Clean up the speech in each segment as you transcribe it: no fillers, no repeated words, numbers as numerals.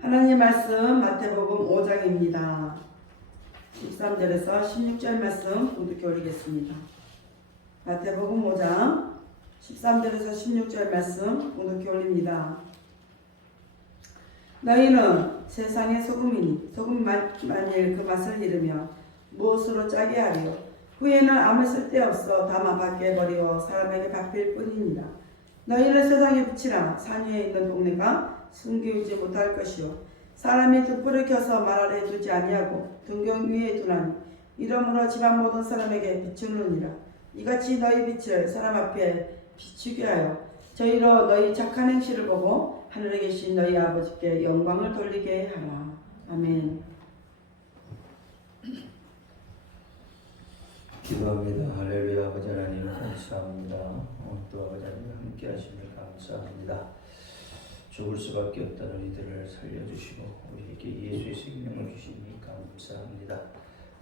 하나님 말씀 마태복음 5장입니다. 13절에서 16절 말씀 공독해 올리겠습니다. 마태복음 5장 13절에서 16절 말씀 공독해 올립니다. 너희는 세상의 소금이니 소금 만일 그 맛을 잃으면 무엇으로 짜게 하리요? 후에는 아무 쓸데없어 다만 밖에 버리고 사람에게 밟힐 뿐이니라. 너희는 세상의 빛이라. 산 위에 있는 동네가 숨기지 못할 것이요 사람이 등불을 켜서 말 아래에 두지 아니하고 등경 위에 두나니 이러므로 집안 모든 사람에게 비추느니라. 이같이 너희 빛을 사람 앞에 비추게 하여 저희로 너희 착한 행실을 보고 하늘에 계신 너희 아버지께 영광을 돌리게 하라. 아멘. 기도합니다. 할렐루야. 아버지 하나님 감사합니다. 또 아버지 하나님 함께 하심을 감사합니다. 죽을 수밖에 없던 우리들을 살려주시고 우리에게 예수의 생명을 주시니 감사합니다.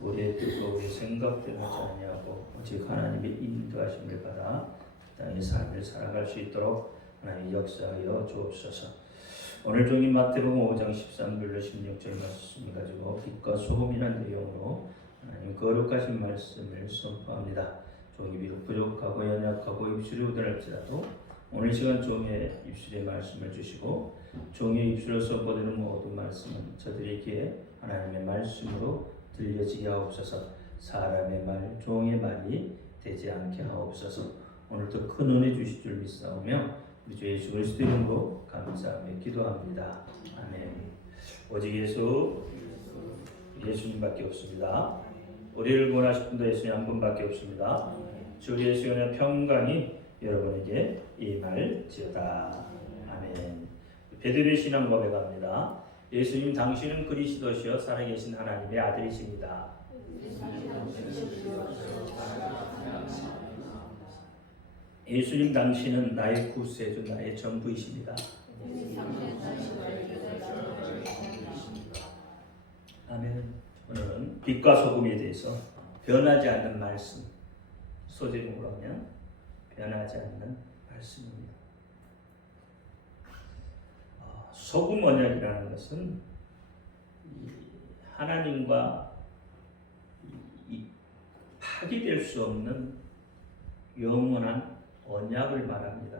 우리의 뜻과 우리의 생각대로 하지 아니하고 오직 하나님의 인도하심을 받아 땅의 삶을 살아갈 수 있도록 하나님 역사하여 주옵소서. 오늘 종이 마태복음 5장 13절로 16절 말씀을 가지고 빛과 소금이라는 내용으로 하나님 거룩하신 말씀을 선포합니다. 종이 비록 부족하고 연약하고 입술이 우둔할지라도 오늘 시간 종의 입술에 말씀을 주시고 종의 입술로 선포되는 모든 말씀은 저들에게 하나님의 말씀으로 들려지게 하옵소서. 사람의 말, 종의 말이 되지 않게 하옵소서. 오늘도 큰 은혜 주실 줄 믿사오며 우리 주 예수 그리스도 이름으로 감사하며 기도합니다. 아멘. 오직 예수님밖에 없습니다. 우리를 구원하실 분도 예수님 한 분밖에 없습니다. 주 예수의 평강이 여러분에게 임할지어다. 아멘. 베드로의 신앙 고백합니다. 예수님 당신은 그리스도시요 살아계신 하나님의 아들이십니다. 예수님 당신은 나의 구세주, 나의 전부이십니다. 아멘. 오늘은 빛과 소금에 대해서 변하지 않는 말씀, 소제목으로 하면 변하지 않는 말씀입니다. 소금 언약이라는 것은 하나님과 파기될 수 없는 영원한 언약을 말합니다.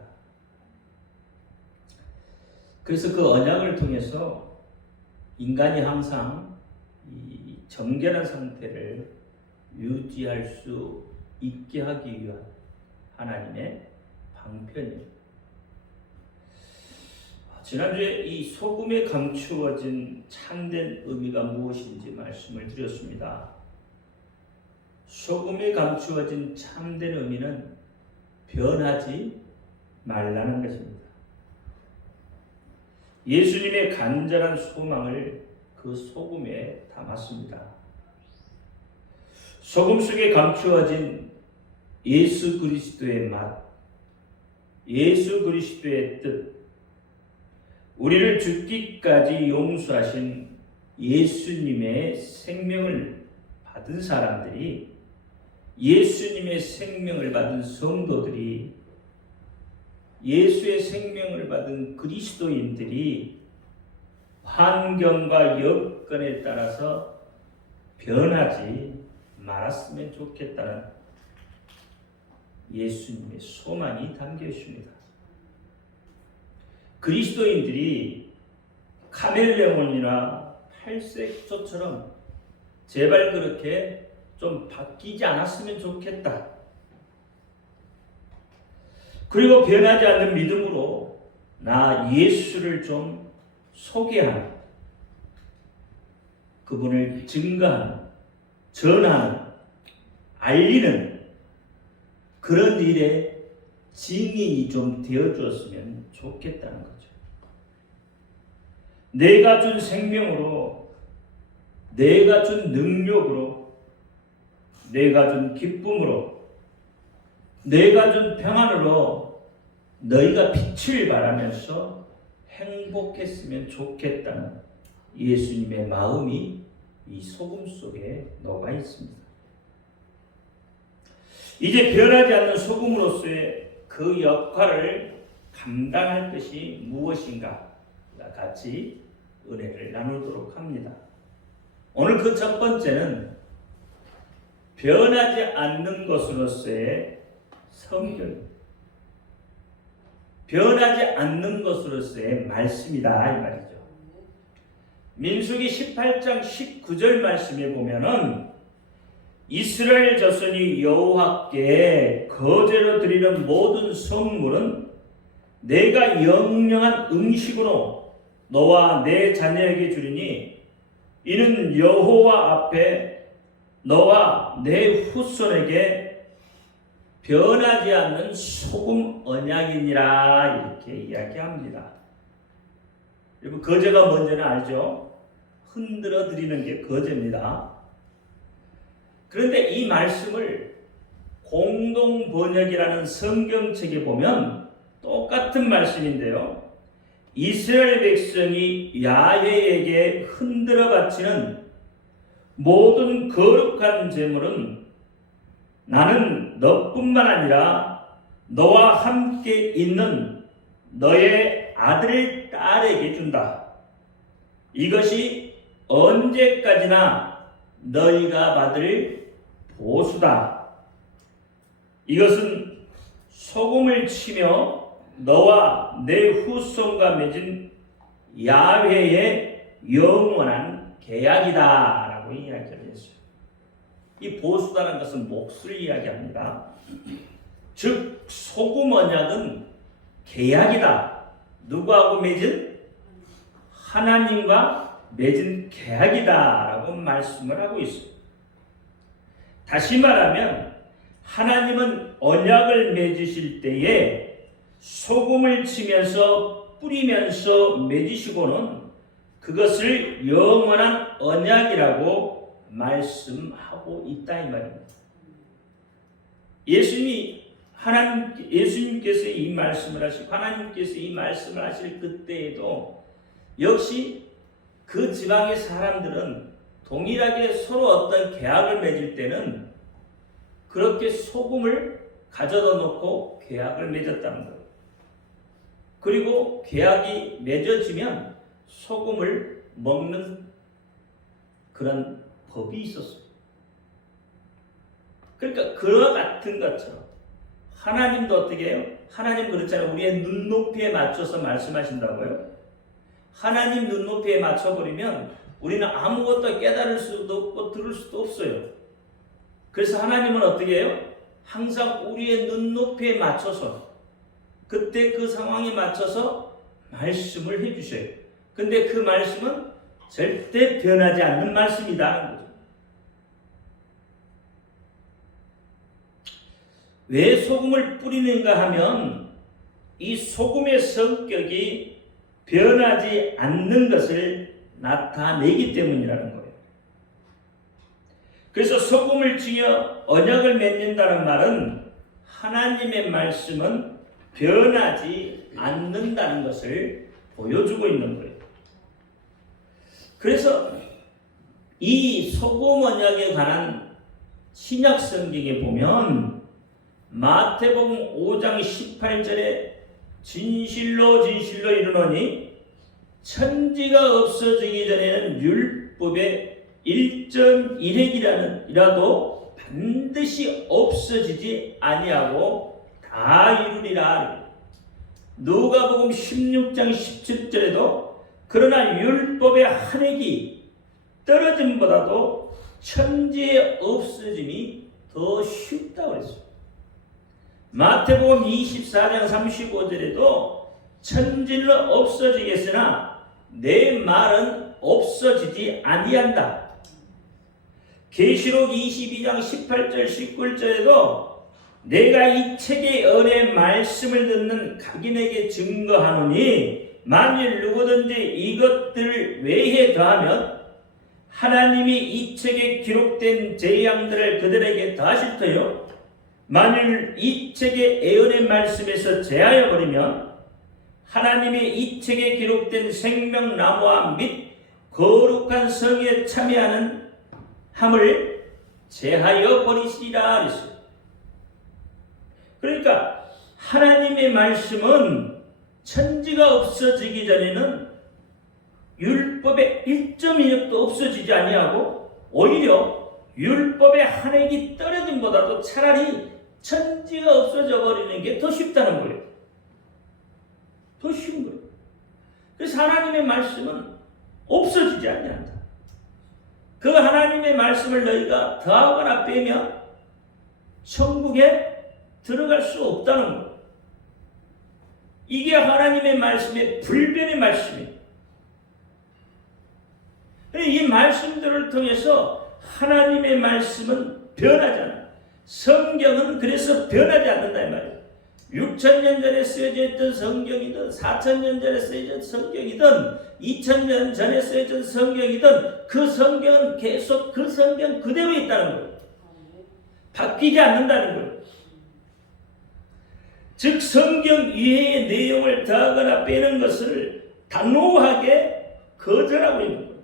그래서 그 언약을 통해서 인간이 항상 이 정결한 상태를 유지할 수 있게 하기 위한 하나님의 방편입니다. 지난주에 이 소금에 감추어진 참된 의미가 무엇인지 말씀을 드렸습니다. 소금에 감추어진 참된 의미는 변하지 말라는 것입니다. 예수님의 간절한 소망을 그 소금에 담았습니다. 소금 속에 감추어진 예수 그리스도의 맛, 예수 그리스도의 뜻, 우리를 죽기까지 용서하신 예수님의 생명을 받은 사람들이, 예수님의 생명을 받은 성도들이, 예수의 생명을 받은 그리스도인들이 환경과 여건에 따라서 변하지 말았으면 좋겠다는 예수님의 소망이 담겨 있습니다. 그리스도인들이 카멜레온이나 팔색조처럼 제발 그렇게 좀 바뀌지 않았으면 좋겠다. 그리고 변하지 않는 믿음으로 나 예수를 좀 소개하는, 그분을 증거하는, 전하는, 알리는 그런 일에 증인이 좀 되어주었으면 좋겠다는 거죠. 내가 준 생명으로, 내가 준 능력으로, 내가 준 기쁨으로, 내가 준 평안으로 너희가 빛을 발하면서 행복했으면 좋겠다는 예수님의 마음이 이 소금 속에 녹아 있습니다. 이제 변하지 않는 소금으로서의 그 역할을 감당할 것이 무엇인가 같이 은혜를 나누도록 합니다. 오늘 그 첫 번째는 변하지 않는 것으로서의 성경, 변하지 않는 것으로서의 말씀이다 이 말이죠. 민수기 18장 19절 말씀에 보면은 이스라엘 자손이 여호와께 거제로 드리는 모든 성물은 내가 영영한 음식으로 너와 내 자녀에게 주리니 이는 여호와 앞에 너와 내 후손에게 변하지 않는 소금 언약이니라 이렇게 이야기합니다. 여러분 거제가 뭔지는 알죠? 흔들어 드리는 게 거제입니다. 그런데 이 말씀을 공동 번역이라는 성경책에 보면 똑같은 말씀인데요. 이스라엘 백성이 야훼에게 흔들어 바치는 모든 거룩한 제물은 나는 너뿐만 아니라 너와 함께 있는 너의 아들, 딸에게 준다. 이것이 언제까지나 너희가 받을 보수다. 이것은 소금을 치며 너와 내 후손과 맺은 야훼의 영원한 계약이다 라고 이야기를 했어요. 이 보수다라는 것은 몫을 이야기합니다. 즉 소금 언약은 계약이다. 누구하고 맺은? 하나님과 맺은 계약이다 라고 말씀을 하고 있어요. 다시 말하면 하나님은 언약을 맺으실 때에 소금을 치면서 뿌리면서 맺으시고는 그것을 영원한 언약이라고 말씀하고 있다 이 말입니다. 예수님께서 이 말씀을 하시고 하나님께서 이 말씀을 하실 그때에도 역시 그 지방의 사람들은 동일하게 서로 어떤 계약을 맺을 때는 그렇게 소금을 가져다 놓고 계약을 맺었다는 거예요. 그리고 계약이 맺어지면 소금을 먹는 그런 법이 있었어요. 그러니까 그와 같은 것처럼 하나님도 어떻게 해요? 하나님 그렇잖아요. 우리의 눈높이에 맞춰서 말씀하신다고요. 하나님 눈높이에 맞춰버리면 우리는 아무것도 깨달을 수도 없고 들을 수도 없어요. 그래서 하나님은 어떻게 해요? 항상 우리의 눈높이에 맞춰서 그때 그 상황에 맞춰서 말씀을 해주셔요. 근데 그 말씀은 절대 변하지 않는 말씀이다. 거죠. 왜 소금을 뿌리는가 하면 이 소금의 성격이 변하지 않는 것을 나타내기 때문이라는 거예요. 그래서 소금을 쥐어 언약을 맺는다는 말은 하나님의 말씀은 변하지 않는다는 것을 보여주고 있는 거예요. 그래서 이 소금 언약에 관한 신약 성경에 보면 마태복음 5장 18절에 진실로 진실로 이르노니 천지가 없어지기 전에는 율법의 1.1획이라도 반드시 없어지지 아니하고 다 이루리라. 누가복음 16장 17절에도 그러나 율법의 한 획이 떨어짐보다도 천지의 없어짐이 더 쉽다고 그랬어요. 마태복음 24장 35절에도 천지는 없어지겠으나 내 말은 없어지지 아니한다. 계시록 22장 18절 19절에도 내가 이 책의 언의 말씀을 듣는 각인에게 증거하노니 만일 누구든지 이것들을 외에 더하면 하나님이 이 책에 기록된 재앙들을 그들에게 더하실 터요 만일 이 책의 예언의 말씀에서 제하여 버리면 하나님이 이 책에 기록된 생명나무와 및 거룩한 성에 참여하는 함을 제하여 버리시리라 그랬어요. 그러니까 하나님의 말씀은 천지가 없어지기 전에는 율법의 1.2획도 없어지지 아니하고 오히려 율법의 한 획이 떨어짐보다도 차라리 천지가 없어져 버리는 게 더 쉽다는 거예요. 더 쉬운 거예요. 그래서 하나님의 말씀은 없어지지 아니한다. 그 하나님의 말씀을 너희가 더하거나 빼면 천국에 들어갈 수 없다는 거예요. 이게 하나님의 말씀의 불변의 말씀이에요. 이 말씀들을 통해서 하나님의 말씀은 변하지 않아요. 성경은 그래서 변하지 않는다 이 말이에요. 6,000년 전에 쓰여져 있던 성경이든 4,000년 전에 쓰여진 성경이든 2,000년 전에 쓰여진 성경이든 그 성경은 계속 그 성경 그대로 있다는 거예요. 바뀌지 않는다는 거예요. 즉 성경 이해의 내용을 더하거나 빼는 것을 단호하게 거절하고 있는 거예요.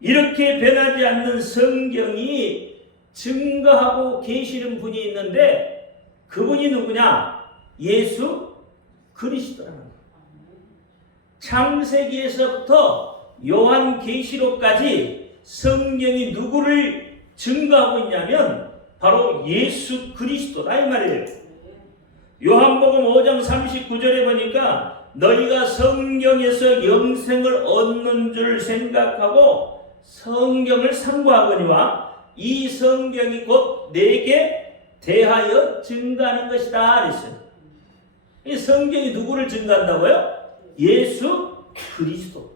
이렇게 변하지 않는 성경이 증거하고 계시는 분이 있는데 그분이 누구냐? 예수 그리스도라는 거예요. 창세기에서부터 요한계시록까지 성경이 누구를 증거하고 있냐면 바로 예수 그리스도다 이 말이에요. 요한복음 5장 39절에 보니까 너희가 성경에서 영생을 얻는 줄 생각하고 성경을 상고하거니와 이 성경이 곧 내게 대하여 증거하는 것이다 그랬어요. 이 성경이 누구를 증거한다고요? 예수 그리스도.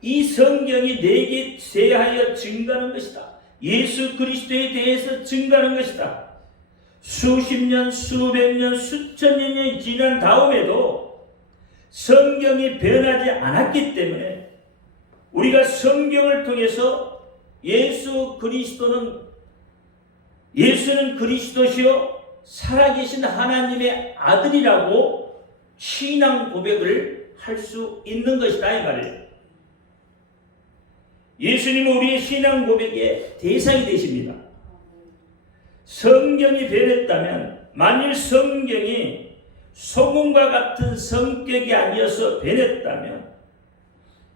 이 성경이 내게 대하여 증거하는 것이다. 예수 그리스도에 대해서 증거하는 것이다. 수십 년, 수백 년, 수천 년이 지난 다음에도 성경이 변하지 않았기 때문에 우리가 성경을 통해서 예수는 그리스도시요 살아계신 하나님의 아들이라고 신앙 고백을 할 수 있는 것이다 이 말이에요. 예수님은 우리의 신앙 고백의 대상이 되십니다. 성경이 변했다면 만일 성경이 소금과 같은 성격이 아니어서 변했다면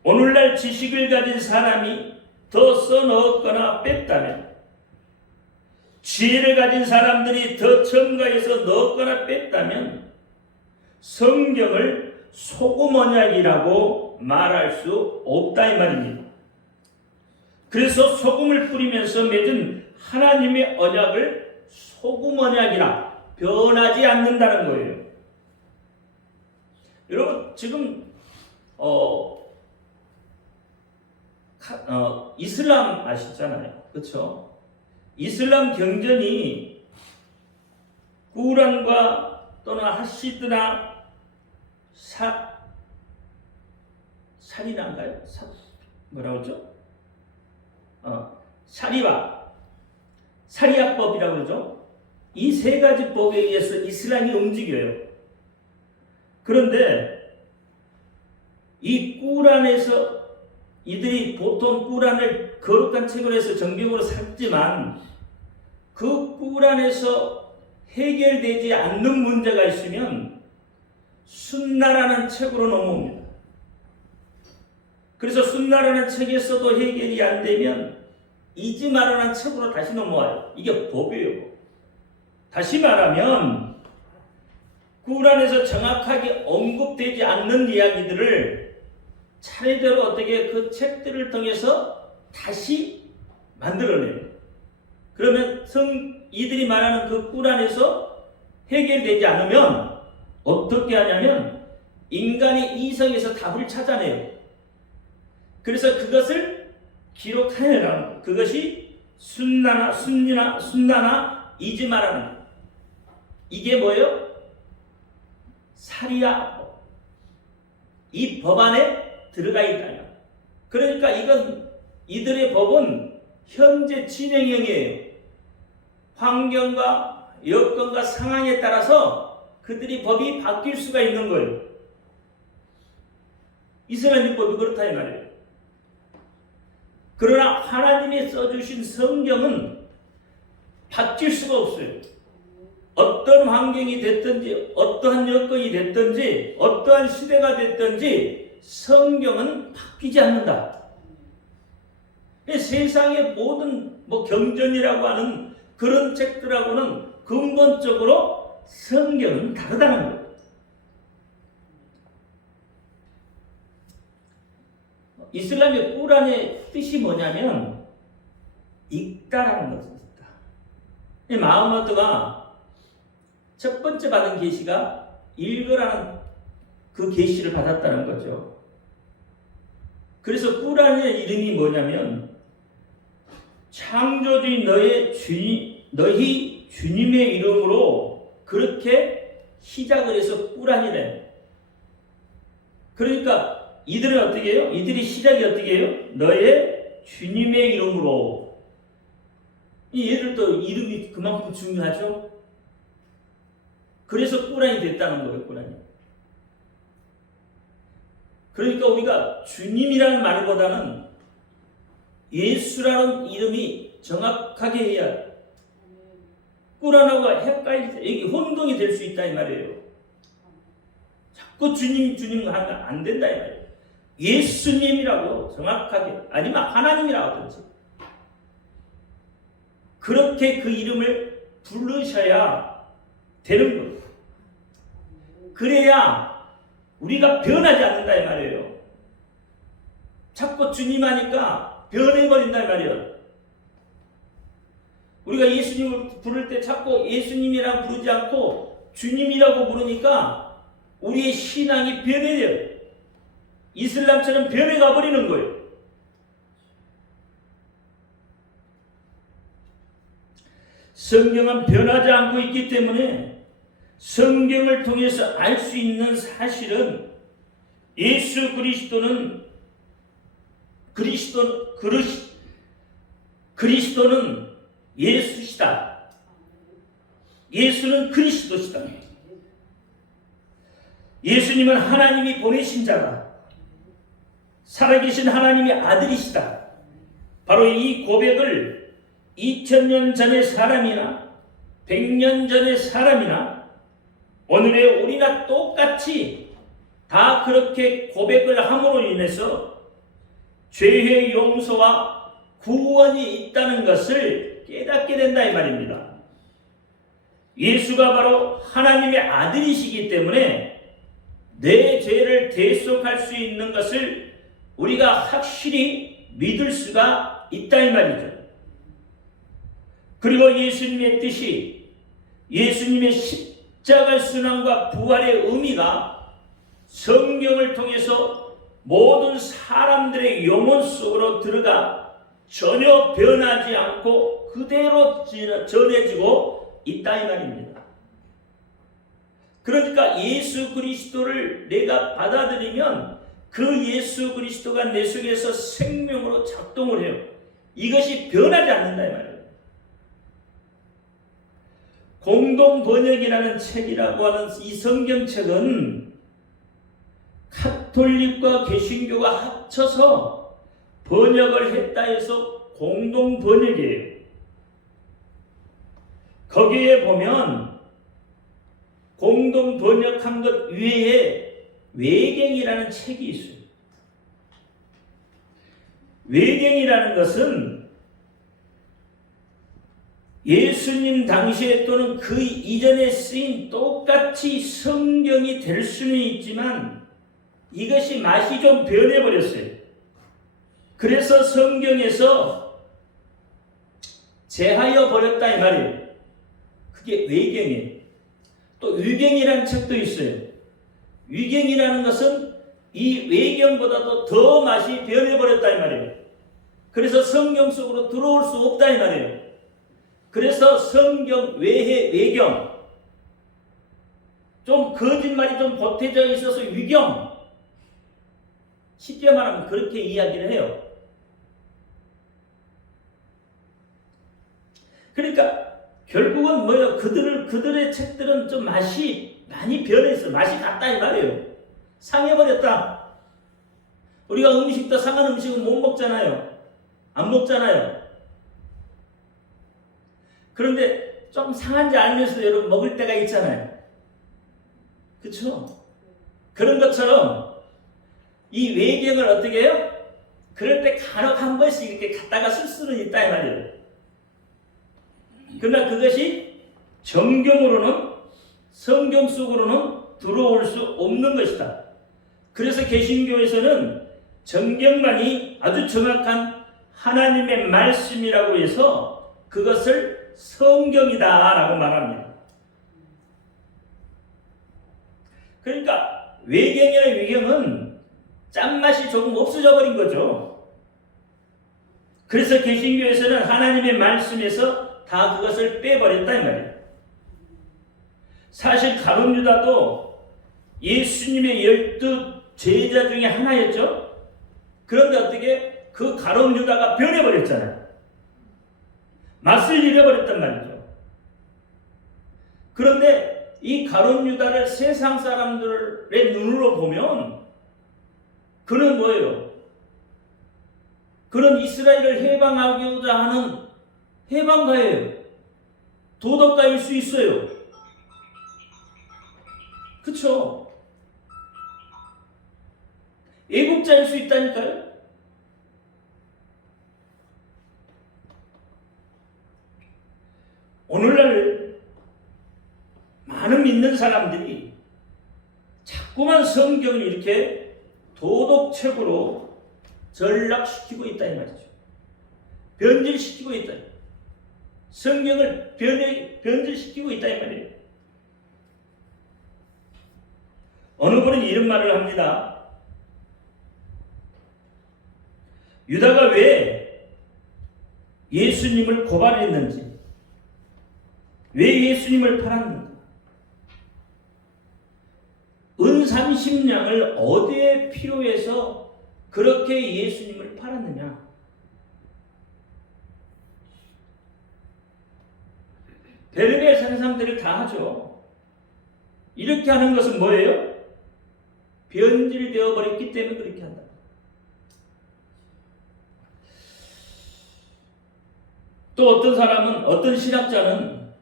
오늘날 지식을 가진 사람이 더 써넣었거나 뺐다면 지혜를 가진 사람들이 더 첨가해서 넣었거나 뺐다면 성경을 소금 언약이라고 말할 수 없다 이 말입니다. 그래서 소금을 뿌리면서 맺은 하나님의 언약을 소금 언약이라 변하지 않는다는 거예요. 여러분 지금 이슬람 아시잖아요. 그렇죠? 이슬람 경전이 꾸란과 또는 하시드나 사리나인가요? 뭐라고 그러죠? 사리아법이라고 그러죠. 이 세 가지 법에 의해서 이슬람이 움직여요. 그런데 이 꾸란에서 이들이 보통 꾸란을 거룩한 책으로 해서 정경으로 샀지만 그 꾸란에서 해결되지 않는 문제가 있으면 순나라는 책으로 넘어옵니다. 그래서 순나라는 책에서도 해결이 안 되면 이즈마라는 책으로 다시 넘어와요. 이게 법이에요. 다시 말하면 꾸란에서 정확하게 언급되지 않는 이야기들을 차례대로 어떻게 그 책들을 통해서 다시 만들어내요. 그러면 이들이 말하는 그 꾸란에서 해결되지 않으면 어떻게 하냐면 인간이 이성에서 답을 찾아내요. 그래서 그것을 기록하여라. 그것이 순나나 이즈마라는 것. 이게 뭐예요? 사리아법. 이 법 안에 들어가 있다. 그러니까 이들의 법은 현재 진행형이에요. 환경과 여건과 상황에 따라서 그들이 법이 바뀔 수가 있는 거예요. 이스라엘 율법이 그렇다 이 말이에요. 그러나 하나님이 써주신 성경은 바뀔 수가 없어요. 어떤 환경이 됐든지 어떠한 여건이 됐든지 어떠한 시대가 됐든지 성경은 바뀌지 않는다. 세상의 모든 경전이라고 하는 그런 책들하고는 근본적으로 성경은 다르다는 거예요. 이슬람의 꾸란의 뜻이 뭐냐면 읽다라는 것입니다. 마흐마트가 첫 번째 받은 계시가 읽으라는 그 계시를 받았다는 거죠. 그래서 꾸란의 이름이 뭐냐면 창조주인 너희 주님의 이름으로 그렇게 시작을 해서 꾸란이래. 그러니까 이들은 어떻게 해요? 이들이 시작이 어떻게 해요? 너의 주님의 이름으로. 얘들도 이름이 그만큼 중요하죠. 그래서 꾸란이 됐다는 거예요. 꾸란이. 그러니까 우리가 주님이라는 말보다는 예수라는 이름이 정확하게 해야 꾸란하고 헷갈릴 이게 혼동이 될 수 있다 이 말이에요. 자꾸 주님 하면 안 된다 이 말이에요. 예수님이라고 정확하게 아니면 하나님이라고 하든지 그렇게 그 이름을 부르셔야 되는 거예요. 그래야 우리가 변하지 않는다 이 말이에요. 자꾸 주님 하니까 변해버린다 이 말이에요. 우리가 예수님을 부를 때 자꾸 예수님이라고 부르지 않고 주님이라고 부르니까 우리의 신앙이 변해져요. 이슬람처럼 변해가 버리는 거예요. 성경은 변하지 않고 있기 때문에 성경을 통해서 알 수 있는 사실은 예수 그리스도는 예수시다. 예수는 그리스도시다. 예수님은 하나님이 보내신 자다. 살아계신 하나님의 아들이시다. 바로 이 고백을 2000년 전의 사람이나 100년 전의 사람이나 오늘의 우리나 똑같이 다 그렇게 고백을 함으로 인해서 죄의 용서와 구원이 있다는 것을 깨닫게 된다 이 말입니다. 예수가 바로 하나님의 아들이시기 때문에 내 죄를 대속할 수 있는 것을 우리가 확실히 믿을 수가 있다 이 말이죠. 그리고 예수님의 뜻이 예수님의 십자가 순환과 부활의 의미가 성경을 통해서 모든 사람들의 영혼 속으로 들어가 전혀 변하지 않고 그대로 전해지고 있다 이 말입니다. 그러니까 예수 그리스도를 내가 받아들이면 그 예수 그리스도가 내 속에서 생명으로 작동을 해요. 이것이 변하지 않는다 이 말이에요. 공동번역이라는 책이라고 하는 이 성경책은 카톨릭과 개신교가 합쳐서 번역을 했다 해서 공동번역이에요. 거기에 보면 공동번역한 것 외에 외경이라는 책이 있어요. 외경이라는 것은 예수님 당시에 또는 그 이전에 쓰인 똑같이 성경이 될 수는 있지만 이것이 맛이 좀 변해버렸어요. 그래서 성경에서 제하여 버렸다 이 말이에요. 그게 외경이에요. 또 위경이라는 책도 있어요. 위경이라는 것은 이 외경보다도 더 맛이 변해버렸다 이 말이에요. 그래서 성경 속으로 들어올 수 없다 이 말이에요. 그래서 성경 외에 외경, 좀 거짓말이 좀 보태져 있어서 위경, 쉽게 말하면 그렇게 이야기를 해요. 그러니까 결국은 뭐예요? 그들의 책들은 좀 맛이 많이 변했어. 맛이 같다 이 말이에요. 상해버렸다. 우리가 음식도 상한 음식은 못 먹잖아요. 안 먹잖아요. 그런데 좀 상한지 알면서도 여러분 먹을 때가 있잖아요. 그렇죠? 그런 것처럼 이 외경을 어떻게 해요? 그럴 때 간혹 한 번씩 이렇게 갖다가 쓸 수는 있다 이 말이에요. 그러나 그것이 정경으로는, 성경 속으로는 들어올 수 없는 것이다. 그래서 개신교에서는 정경만이 아주 정확한 하나님의 말씀이라고 해서 그것을 성경이다라고 말합니다. 그러니까 외경이나 위경은 짠맛이 조금 없어져 버린 거죠. 그래서 개신교에서는 하나님의 말씀에서 다 그것을 빼버렸다 이 말이에요. 사실 가룟 유다도 예수님의 12 제자 중에 하나였죠. 그런데 어떻게 그 가룟 유다가 변해버렸잖아요. 맛을 잃어버렸단 말이죠. 그런데 이 가룟 유다를 세상 사람들의 눈으로 보면 그는 뭐예요? 그는 이스라엘을 해방하고자 하는 해방가예요. 도덕가일 수 있어요. 그쵸? 애국자일 수 있다니까요. 오늘날 많은 믿는 사람들이 자꾸만 성경을 이렇게 도덕책으로 전락시키고 있다 이 말이죠. 변질시키고 있다. 성경을 변질시키고 있다 이 말이에요. 어느 분은 이런 말을 합니다. 유다가 왜 예수님을 고발했는지, 왜 예수님을 팔았는지, 은 30냥을 어디에 필요해서 그렇게 예수님을 팔았느냐? 별의별 상상들을 다 하죠. 이렇게 하는 것은 뭐예요? 변질되어 버렸기 때문에 그렇게 한다. 또 어떤 사람은, 어떤 신학자는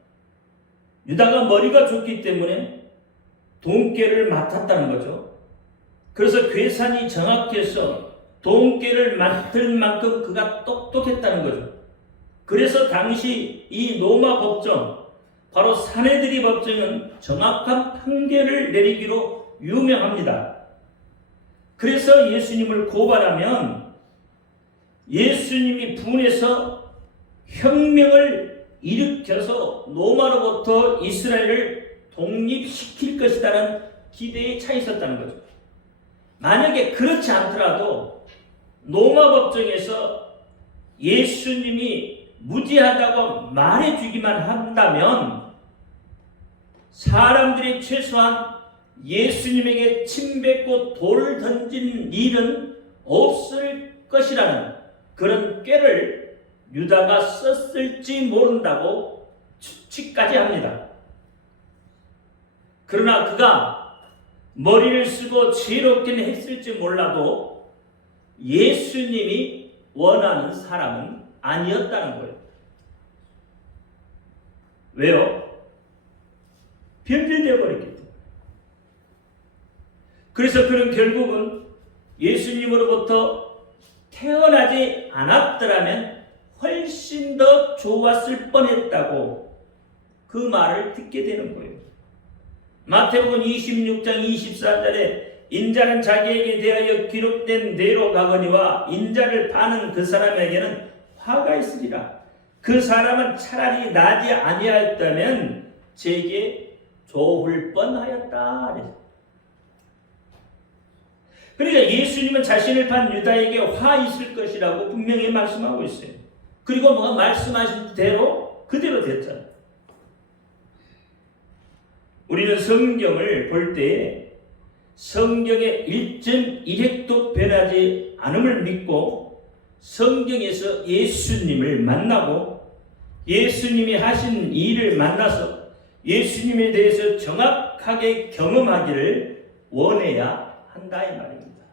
유다가 머리가 좋기 때문에 돈깨를 맡았다는 거죠. 그래서 계산이 정확해서 돈깨를 맡을 만큼 그가 똑똑했다는 거죠. 그래서 당시 이 로마 법정, 바로 사내들이 법정은 정확한 판결을 내리기로 유명합니다. 그래서 예수님을 고발하면 예수님이 분해서 혁명을 일으켜서 로마로부터 이스라엘을 독립시킬 것이라는 기대에 차 있었다는 거죠. 만약에 그렇지 않더라도 로마 법정에서 예수님이 무지하다고 말해주기만 한다면 사람들이 최소한 예수님에게 침 뱉고 돌을 던진 일은 없을 것이라는 그런 꾀를 유다가 썼을지 모른다고 추측까지 합니다. 그러나 그가 머리를 쓰고 지혜롭게는 했을지 몰라도 예수님이 원하는 사람은 아니었다는 거예요. 왜요? 변질되어 버렸기 때문에. 그래서 그는 결국은 예수님으로부터 태어나지 않았더라면 훨씬 더 좋았을 뻔했다고 그 말을 듣게 되는 거예요. 마태복음 26장 24절에 인자는 자기에게 대하여 기록된 대로 가거니와 인자를 파는 그 사람에게는 화가 있으리라. 그 사람은 차라리 나지 아니하였다면 제게 좋을 뻔하였다. 그러니까 예수님은 자신을 판 유다에게 화 있을 것이라고 분명히 말씀하고 있어요. 그리고 뭐가 말씀하신 대로 그대로 됐잖아요. 우리는 성경을 볼 때 성경의 1.1획도 변하지 않음을 믿고 성경에서 예수님을 만나고 예수님이 하신 일을 만나서 예수님에 대해서 정확하게 경험하기를 원해야 한다 이 말입니다.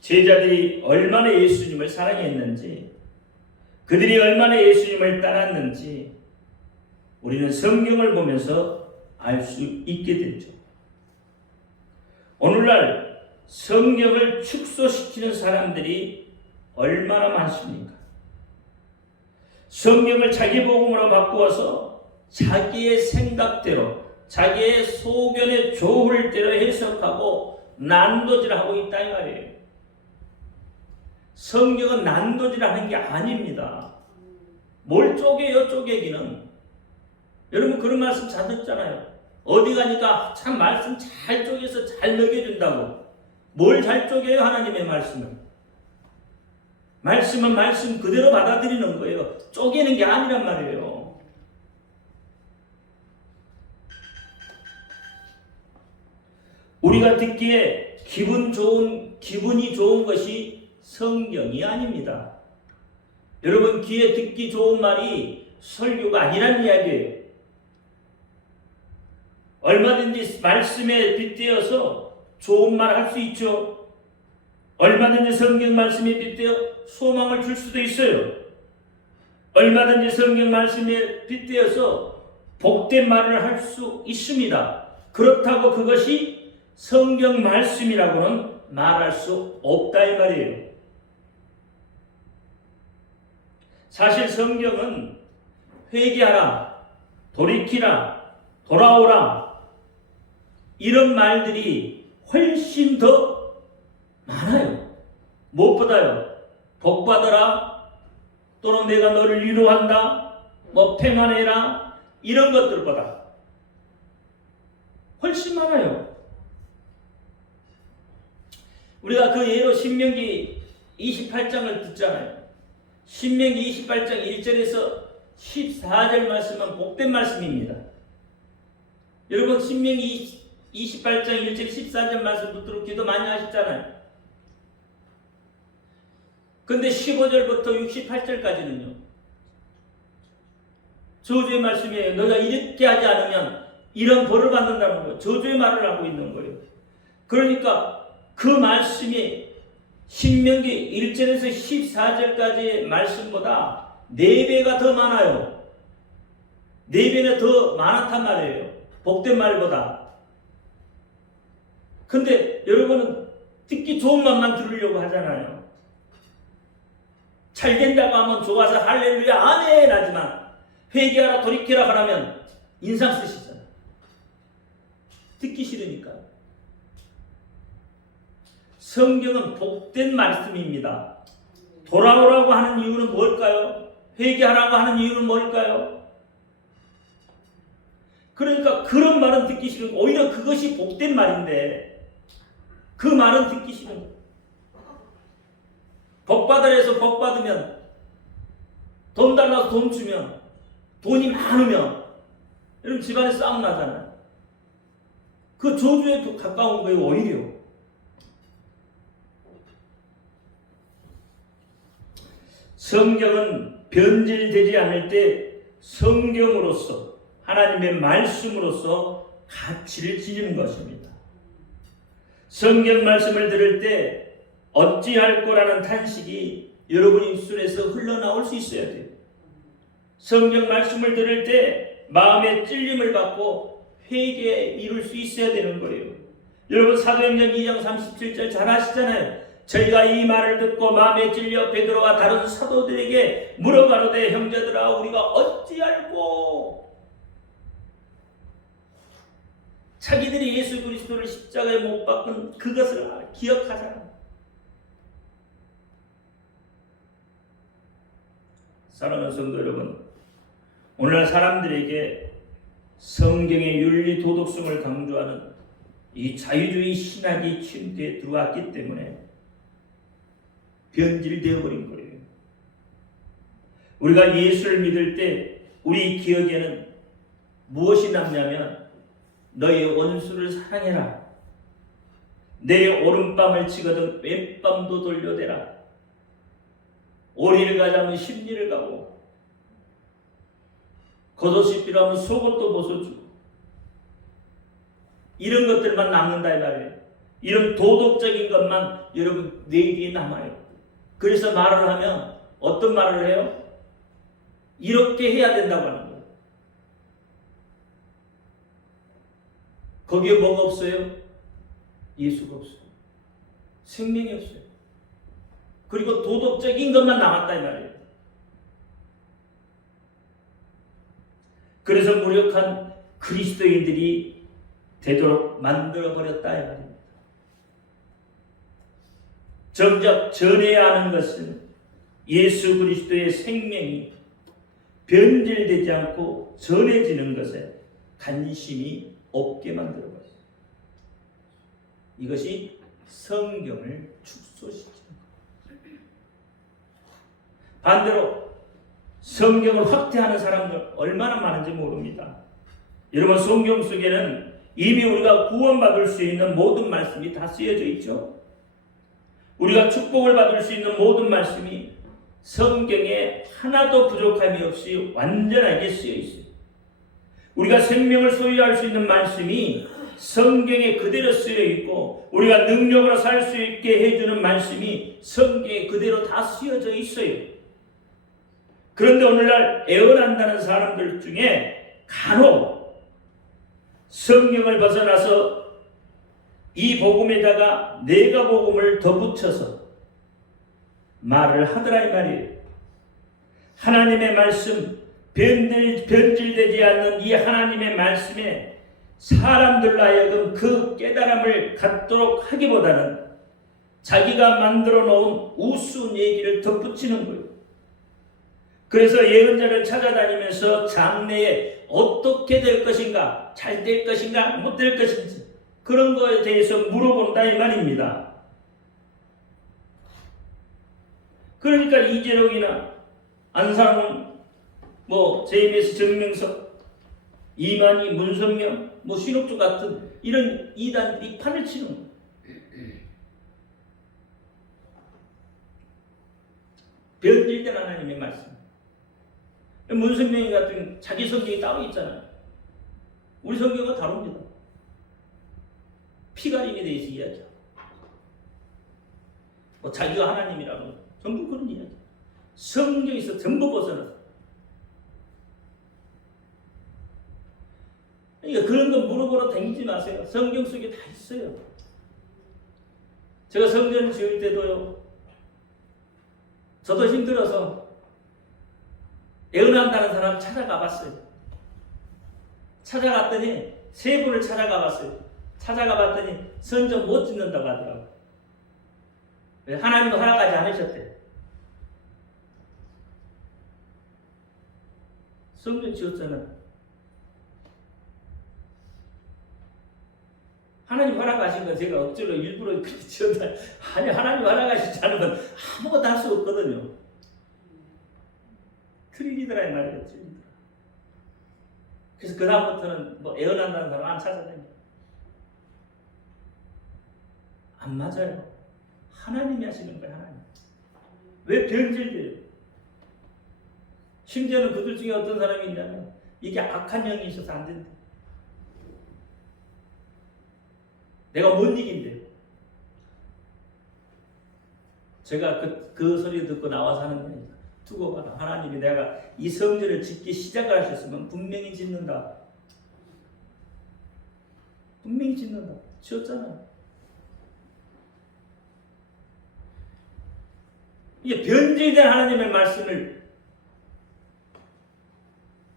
제자들이 얼마나 예수님을 사랑했는지 그들이 얼마나 예수님을 따랐는지 우리는 성경을 보면서 알 수 있게 됐죠. 오늘날 성경을 축소시키는 사람들이 얼마나 많습니까? 성경을 자기 복음으로 바꾸어서 자기의 생각대로, 자기의 소견에 좋을 대로 해석하고 난도질하고 있다 이 말이에요. 성경은 난도질하는 게 아닙니다. 뭘 쪼개요, 쪼개기는. 여러분 그런 말씀 잘 듣잖아요. 어디 가니까 참 말씀 잘 쪼개서 잘 먹여준다고. 뭘 잘 쪼개요, 하나님의 말씀을? 말씀은 말씀 그대로 받아들이는 거예요. 쪼개는 게 아니란 말이에요. 우리가 듣기에 기분이 좋은 것이 성경이 아닙니다. 여러분 귀에 듣기 좋은 말이 설교가 아니란 이야기예요. 얼마든지 말씀에 빗대어서 좋은 말 할 수 있죠. 얼마든지 성경 말씀에 빗대어 소망을 줄 수도 있어요. 얼마든지 성경 말씀에 빗대어서 복된 말을 할 수 있습니다. 그렇다고 그것이 성경 말씀이라고는 말할 수 없다 이 말이에요. 사실 성경은 회개하라, 돌이키라, 돌아오라 이런 말들이 훨씬 더 많아요. 무엇보다요, 복받아라, 또는 내가 너를 위로한다, 평안해라 이런 것들보다 훨씬 많아요. 우리가 그 예로 신명기 28장을 듣잖아요. 신명기 28장 1절에서 14절 말씀은 복된 말씀입니다. 여러분 신명기 28장 1절 14절 말씀 붙들어 기도 많이 하셨잖아요. 근데 15절부터 68절까지는요 저주의 말씀이에요. 너가 이렇게 하지 않으면 이런 벌을 받는다는 거예요. 저주의 말을 하고 있는 거예요. 그러니까 그 말씀이 신명기 1절에서 14절까지의 말씀보다 4배가 더 많아요. 4배는 더 많았단 말이에요. 복된 말보다. 근데 여러분은 듣기 좋은 말만 들으려고 하잖아요. 잘 된다고 하면 좋아서 할렐루야 아멘 하지만 회개하라 돌이키라 하라면 인상 쓰시잖아요. 듣기 싫으니까. 성경은 복된 말씀입니다. 돌아오라고 하는 이유는 뭘까요? 회개하라고 하는 이유는 뭘까요? 그러니까 그런 말은 듣기 싫은 거. 오히려 그것이 복된 말인데 그 말은 듣기 싫은 거. 복받으라 해서 복받으면 돈 달라서 돈 주면 돈이 많으면 여러분 집안에 싸움 나잖아요. 그 저주에 가까운 거예요. 오히려. 성경은 변질되지 않을 때 성경으로서 하나님의 말씀으로서 가치를 지니는 것입니다. 성경 말씀을 들을 때 어찌할 거라는 탄식이 여러분 입술에서 흘러나올 수 있어야 돼요. 성경 말씀을 들을 때 마음의 찔림을 받고 회개에 이룰 수 있어야 되는 거예요. 여러분 사도행전 2장 37절 잘 아시잖아요. 저희가 이 말을 듣고 마음에 찔려 베드로와 다른 사도들에게 물어가로되 형제들아 우리가 어찌 알고 자기들이 예수 그리스도를 십자가에 못 박은 그것을 기억하잖아. 사랑하는 성도 여러분, 오늘날 사람들에게 성경의 윤리 도덕성을 강조하는 이 자유주의 신학이 침투에 들어왔기 때문에 변질되어 버린 거예요. 우리가 예수를 믿을 때 우리 기억에는 무엇이 남냐면 너의 원수를 사랑해라. 내 오른밤을 치거든 왼밤도 돌려대라. 오리를 가자면 십리를 가고 겉옷이 필요하면 속옷도 벗어주고 이런 것들만 남는다 이 말이에요. 이런 도덕적인 것만 여러분 내 귀에 남아요. 그래서 말을 하면 어떤 말을 해요? 이렇게 해야 된다고 하는 거예요. 거기에 뭐가 없어요? 예수가 없어요. 생명이 없어요. 그리고 도덕적인 것만 남았다 이 말이에요. 그래서 무력한 그리스도인들이 되도록 만들어버렸다 이 말입니다. 정작 전해야 하는 것은 예수 그리스도의 생명이 변질되지 않고 전해지는 것에 관심이 없게 만들어버렸어요. 이것이 성경을 축소시키는 거예요. 반대로 성경을 확대하는 사람들 얼마나 많은지 모릅니다. 여러분, 성경 속에는 이미 우리가 구원받을 수 있는 모든 말씀이 다 쓰여져 있죠. 우리가 축복을 받을 수 있는 모든 말씀이 성경에 하나도 부족함이 없이 완전하게 쓰여 있어요. 우리가 생명을 소유할 수 있는 말씀이 성경에 그대로 쓰여 있고, 우리가 능력으로 살 수 있게 해주는 말씀이 성경에 그대로 다 쓰여져 있어요. 그런데 오늘날 애원한다는 사람들 중에 간혹 성경을 벗어나서 이 복음에다가 내가 복음을 덧붙여서 말을 하더라 이 말이에요. 하나님의 말씀, 변질되지 않는 이 하나님의 말씀에 사람들로 하여금 그 깨달음을 갖도록 하기보다는 자기가 만들어 놓은 우스운 얘기를 덧붙이는 거예요. 그래서 예언자를 찾아다니면서 장래에 어떻게 될 것인가, 잘 될 것인가, 못 될 것인지 그런 거에 대해서 물어본다 이 말입니다. 그러니까 이재룡이나 안상훈, JMS 정명석, 이만희, 문선명, 신옥주 같은 이런 이단들이 판을 치는 거예요. 변질된 하나님의 말씀. 문선명이 같은 자기 성경이 따로 있잖아요. 우리 성경은 다릅니다. 피가림에 대해서 이야기하고 자기가 하나님이라고 전부 그런 이야기. 성경에서 전부 벗어났어요. 그러니까 그런 거 물어보러 다니지 마세요. 성경 속에 다 있어요. 제가 성전 지을 때도요, 저도 힘들어서 애원한다는 사람 찾아가 봤어요. 찾아갔더니 세 분을 찾아가 봤어요. 찾아가 봤더니 성전 못 짓는다고 하더라고요. 하나님은 허락하지 않으셨대요. 성전 지었잖아요. 하나님 허락하신 건 제가 억지로 일부러 그렇게 지었다. 아니, 하나님 허락하시지 않으면 아무것도 할 수 없거든요. 트리니더라 이 말이에요. 트리니더. 그래서 그 다음부터는 애원한다는 사람 안 찾아다녀요. 안 맞아요. 하나님이 하시는 거예요. 하나님. 왜 변질돼요? 심지어는 그들 중에 어떤 사람이 있냐면 이게 악한 영이 있어서 안 된대. 내가 못 이긴대요. 제가 그 소리 듣고 나와서 하는 거니까 두고 봐라. 하나님이 내가 이 성전을 짓기 시작을 하셨으면 분명히 짓는다. 분명히 짓는다. 지었잖아. 이게 변질된 하나님의 말씀을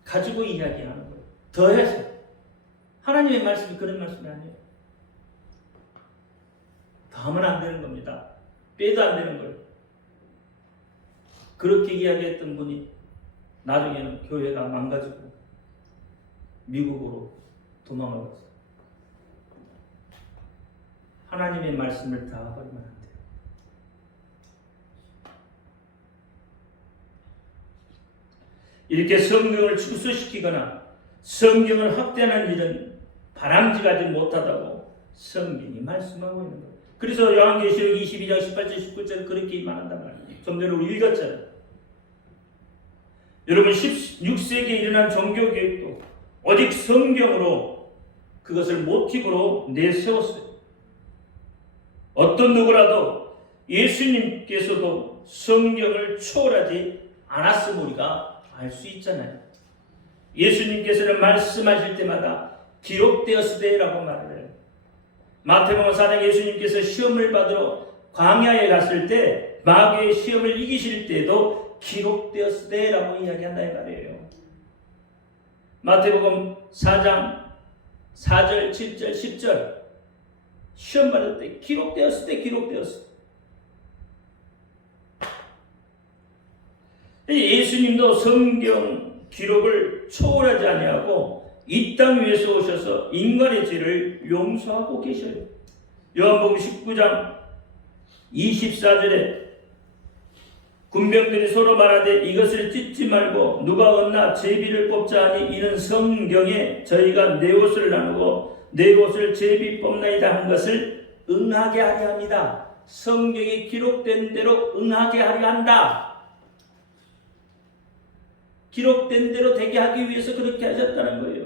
가지고 이야기하는 거예요. 더해서. 하나님의 말씀이 그런 말씀이 아니에요. 더하면 안 되는 겁니다. 빼도 안 되는 거예요. 그렇게 이야기했던 분이 나중에는 교회가 망가지고 미국으로 도망을 갔어요. 하나님의 말씀을 다 버리면 안 돼요. 이렇게 성경을 축소시키거나 성경을 확대하는 일은 바람직하지 못하다고 성경이 말씀하고 있는 거예요. 그래서 요한계시록 22장 18절 19절 그렇게 말한단 말이에요. 좀 전에 우리 읽었잖아요. 여러분 16세기에 일어난 종교개혁도 오직 성경으로 그것을 모티브로 내세웠어요. 어떤 누구라도 예수님께서도 성경을 초월하지 않았음을 우리가 알 수 있잖아요. 예수님께서는 말씀하실 때마다 기록되었으되라고 말을 해요. 마태복음 4장 예수님께서 시험을 받으러 광야에 갔을 때 마귀의 시험을 이기실 때도 기록되었으되라고 이야기한다 이 말이에요. 마태복음 4장 4절, 7절, 10절 시험 받을 때 기록되었을 때. 예수님도 성경 기록을 초월하지 아니하고 이 땅 위에서 오셔서 인간의 죄를 용서하고 계셔요. 요한복음 19장 24절에 군병들이 서로 말하되 이것을 찢지 말고 누가 얻나 제비를 뽑자 하니 이는 성경에 저희가 내 옷을 나누고 내 옷을 제비 뽑나이다 한 것을 응하게 하려 합니다. 성경에 기록된 대로 응하게 하려 한다. 기록된 대로 되게 하기 위해서 그렇게 하셨다는 거예요.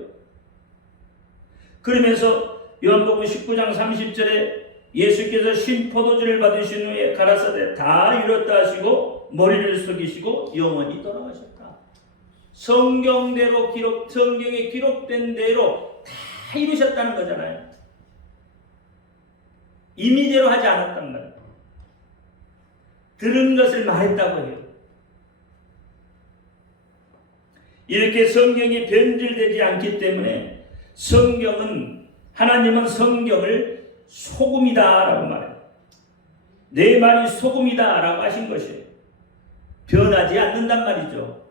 그러면서 요한복음 19장 30절에 예수께서 신 포도주를 받으신 후에 가라사대 다 이뤘다 하시고 머리를 숙이시고 영원히 돌아가셨다. 성경에 기록된 대로 다 이루셨다는 거잖아요. 임의대로 하지 않았단 말이에요. 들은 것을 말했다고 해요. 이렇게 성경이 변질되지 않기 때문에 하나님은 성경을 소금이다라고 말해요. 내 말이 소금이다라고 하신 것이에요. 변하지 않는단 말이죠.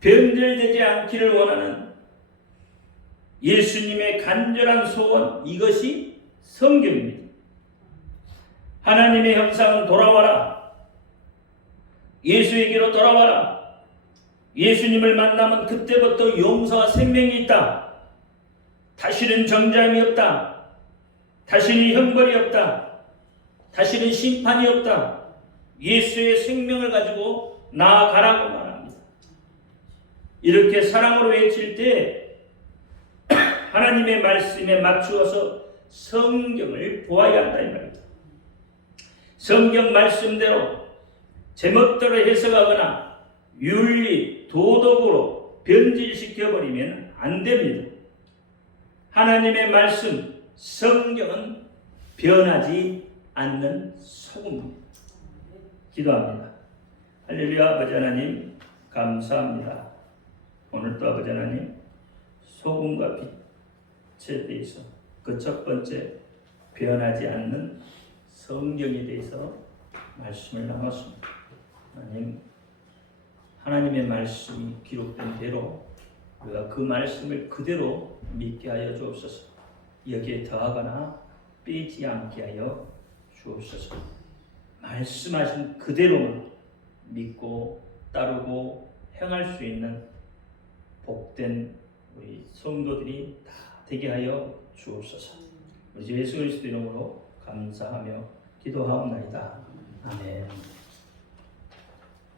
변질되지 않기를 원하는 예수님의 간절한 소원, 이것이 성경입니다. 하나님의 형상은 돌아와라. 예수에게로 돌아와라. 예수님을 만나면 그때부터 용서와 생명이 있다. 다시는 정죄함이 없다. 다시는 형벌이 없다. 다시는 심판이 없다. 예수의 생명을 가지고 나아가라고 말합니다. 이렇게 사랑으로 외칠 때 하나님의 말씀에 맞추어서 성경을 보아야 한다 이 말입니다. 성경 말씀대로 제멋대로 해석하거나 윤리, 도덕으로 변질시켜버리면 안 됩니다. 하나님의 말씀, 성경은 변하지 않는 소금입니다. 기도합니다. 할렐루야. 아버지 하나님 감사합니다. 오늘도 아버지 하나님 소금과 빛에 대해서 그 첫 번째 변하지 않는 성경에 대해서 말씀을 나눴습니다. 하나님의 말씀이 기록된 대로 우리가 그 말씀을 그대로 믿게 하여 주옵소서. 여기에 더하거나 빼지 않게 하여 주옵소서. 말씀하신 그대로만 믿고 따르고 행할 수 있는 복된 우리 성도들이 다 되게 하여 주옵소서. 우리 예수 그리스도 이름으로 감사하며 기도하옵나이다. 아멘.